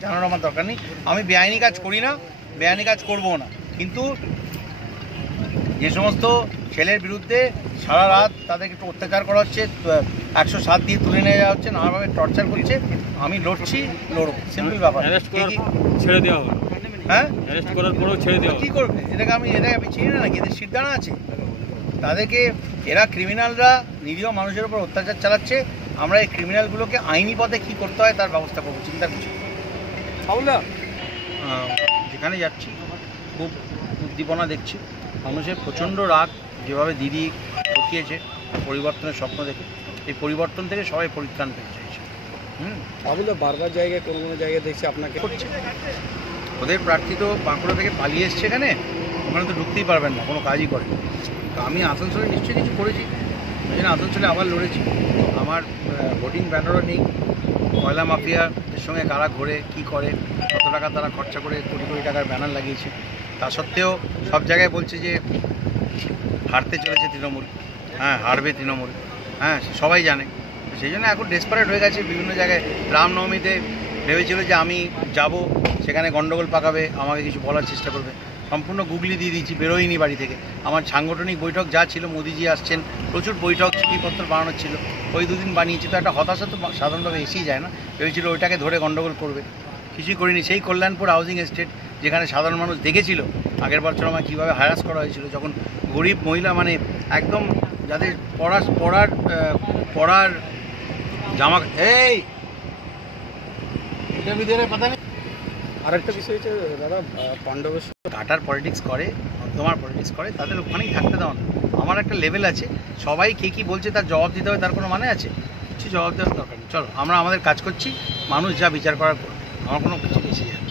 জানানোর আমার দরকার নেই। আমি বেআইনি কাজ করি না বেআইনি কাজ করব না। কিন্তু যে সমস্ত ছেলের বিরুদ্ধে সারা রাত তাদেরকে একটু অত্যাচার করা হচ্ছে একশো সাত দিয়ে তুলে নিয়ে যাওয়া হচ্ছে নানাভাবে টর্চার করছে আমি লড়ছি লড়বো। সিম্পল ব্যাপার। করার কি- ছেড়ে দেওয়া হলো। হ্যাঁ? অ্যারেস্ট করার পরেও ছেড়ে দেওয়া কি করবে? এটাকে আমি এটাকে আমি চিনি না নাকি? এদের সিদ্ধানা আছে। তাদেরকে এরা ক্রিমিনালরা নিরীহ মানুষের উপর অত্যাচার চালাচ্ছে। আমরা এই ক্রিমিনালগুলোকে আইনি পথে কি করতে হয় তার ব্যবস্থা করব চিন্তা। আহ, যেখানে যাচ্ছি খুব উদ্দীপনা দেখছি। মানুষের প্রচণ্ড রাগ যেভাবে দিদি ঠকিয়েছে পরিবর্তনের স্বপ্ন দেখে এই পরিবর্তন থেকে সবাই পরিত্রাণ পেতে চাইছে। হুম? বাবুদা বারবার জায়গায় কোনো কোনো জায়গায় দেখছি আপনাকে? করছে। ওদের প্রার্থী তো বাঁকুড়া থেকে পালিয়ে এসছে এখানে ওখানে তো ঢুকতেই পারবেন না কোনো কাজই করে। তো আমি আসানসোলে নিশ্চয়ই কিছু করেছি। ওই জন্য আসানসোলে আবার লড়েছি আমার ভোটিং ব্যানারও নেই। কয়লা মাফিয়াদের সঙ্গে কারা ঘোরে, কি করে, কত টাকা তারা খরচা করে, কোটি কোটি টাকার ব্যানার লাগিয়েছে। তা সত্ত্বেও সব জায়গায় বলছে যে হারতে চলেছে তৃণমূল। হ্যাঁ হারবে তৃণমূল। হ্যাঁ সবাই জানে। সেই জন্য এখন ডেসপারেট হয়ে গেছে বিভিন্ন জায়গায়। রামনবমীতে ভেবেছিল যে আমি যাব, সেখানে গন্ডগোল পাকাবে, আমাকে কিছু বলার চেষ্টা করবে। সম্পূর্ণ গুগলি দিয়ে দিয়েছি, বেরোয়নি বাড়ি থেকে। আমার সাংগঠনিক বৈঠক যা ছিল, মোদিজি আসছেন, প্রচুর বৈঠক, চিঠিপত্র বানানোর ছিল। ওই দুদিন বানিয়েছি, তো একটা হতাশা তো সাধারণভাবে এসেই যায় না। ভেবেছিল ওইটাকে ধরে গন্ডগোল করবে। কিছুই করিনি। সেই কল্যাণপুর হাউজিং এস্টেট যেখানে সাধারণ মানুষ দেখেছিল, আগের বছর আমার কীভাবে হারাস করা হয়েছিল, যখন গরিব মহিলা মানে একদম যাদের পড়ার পড়ার পড়ার জামা এই! ইন্টারভিউ দিয়ে পাতা নেই আরেকটা বিষয় হচ্ছে, দাদা পাণ্ডবেশ্বর কাটার পলিটিক্স করে তোমার পলিটিক্স করে, তাদের ওখানেই থাকতে দাও না। আমার একটা লেভেল আছে, সবাই কে কী বলছে তার জবাব দিতে হবে, তার কোনো মানে আছে? কিছু জবাব দেওয়ার দরকার নেই। চলো, আমরা আমাদের কাজ করছি, মানুষ যা বিচার করার আমার কোনো কিছু বেশি যায়।